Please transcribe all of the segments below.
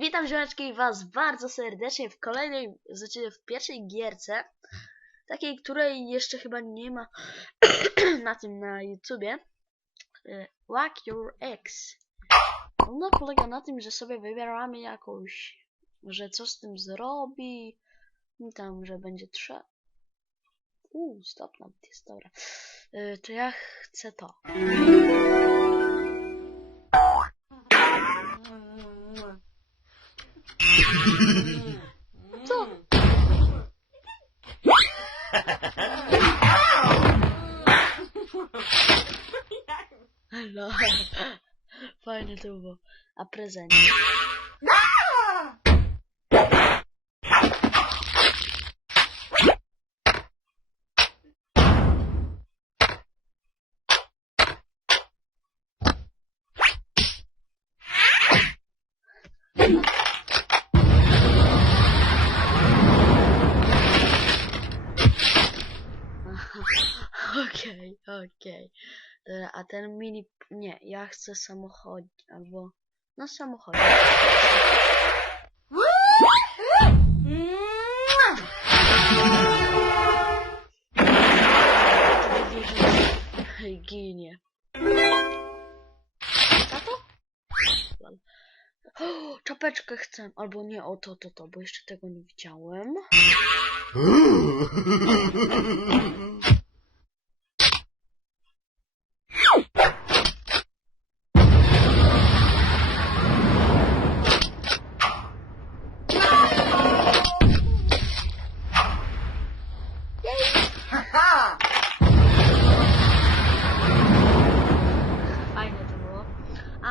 Witam ziomeczki was bardzo serdecznie w kolejnej, znaczy w pierwszej gierce, takiej, której jeszcze chyba nie ma na tym na YouTubie. Whack Your Ex. Ona polega na tym, że sobie wybieramy jakąś, że co z tym zrobi, tam, że będzie trzeba. Uuu, stop, nawet jest dobra. To ja chcę to. Co? Hello. Fajne to było. A prezent. Okej. E, A ten mini... Nie, ja chcę samochód albo... No samochód. Ginie. Co to? Lol. O, czapeczkę chcę. Albo nie, o to, to, to, bo jeszcze tego nie widziałem.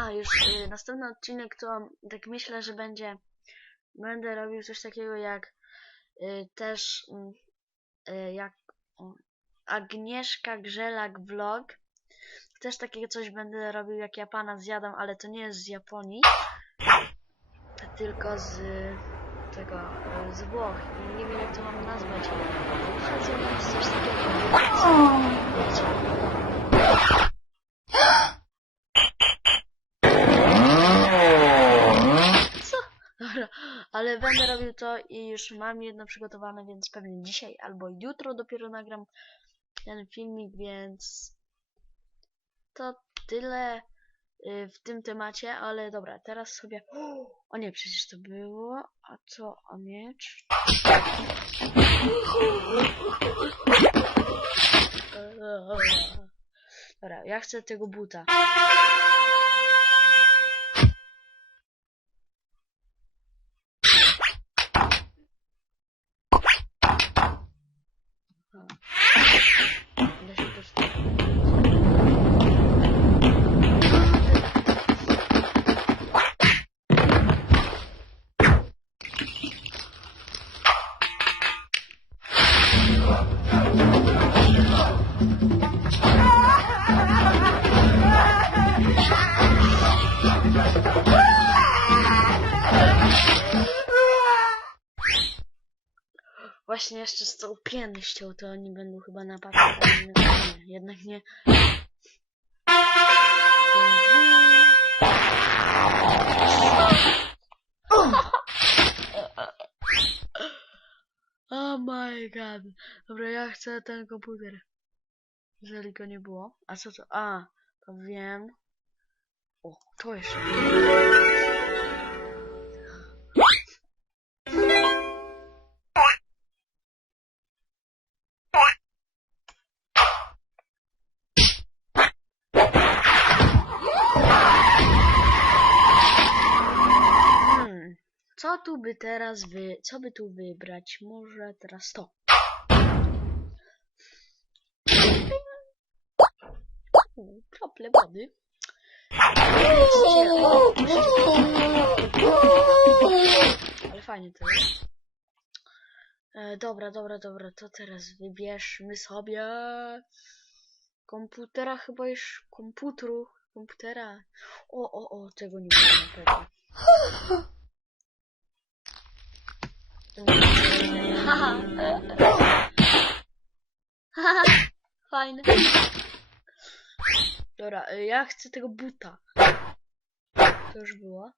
A, już y, następny odcinek to tak myślę, że będzie. Będę robił coś takiego jak y, też mm, y, jak o, Agnieszka Grzelak vlog. Też takiego coś będę robił jak ja pana zjadam, ale to nie jest z Japonii. Tylko z tego, y, z Włoch. Nie wiem jak to mam nazwać. Muszę zrobić coś takiego. Wiecie. Co? Dobra, ale będę robił to i już mam jedno przygotowane, więc pewnie dzisiaj albo jutro dopiero nagram ten filmik, więc to tyle y, w tym temacie, ale dobra, teraz sobie... O nie, przecież to było, a co, a miecz? Dobra, ja chcę tego buta. Da się Właśnie jeszcze z tą pięścią to oni będą chyba napadać. Jednak nie. Oh my god. Dobra, ja chcę ten komputer. Jeżeli go nie było. A co to? A, to wiem. O, to jeszcze. Tu by teraz wy... Co by tu wybrać? Może teraz to. Krople wody. Ale fajnie to jest. E, dobra, dobra, dobra, to teraz wybierzmy sobie komputera, chyba już komputeru, komputera. O, o, o, tego nie było Fajne. Dobra, y, ja chcę tego buta. To już było.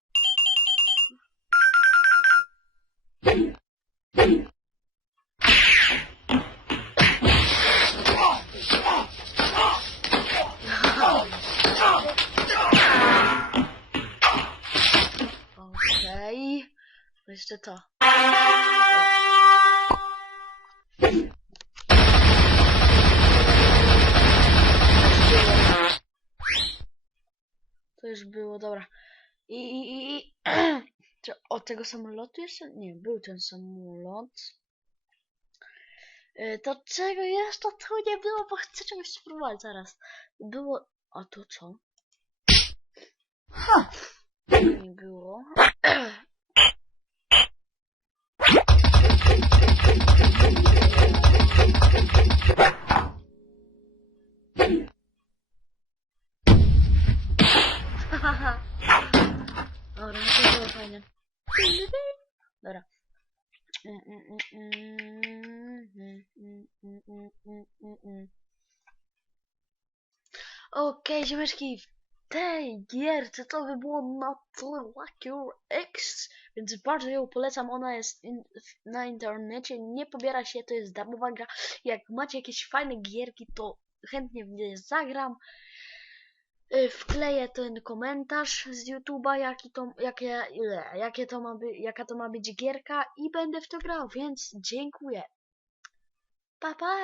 Okej. Okay. Jeszcze to. Już było, dobra. I, i, i, od tego samolotu jeszcze? Nie, był ten samolot. Y, To czego jeszcze tu nie było, bo chcę czegoś spróbować zaraz. Było... A to co? Nie było. fajne. Dobra. Okej, okay, w tej gierce to by było Not Like Your Ex, więc bardzo ją polecam, ona jest in, na internecie, nie pobiera się, to jest darmowa gra. Jak macie jakieś fajne gierki, to chętnie w nie zagram. Y, Wkleję ten komentarz z YouTube'a, jaki to, jakie, jakie to ma by, jaka to ma być gierka i będę w to grał, więc dziękuję. Pa, pa!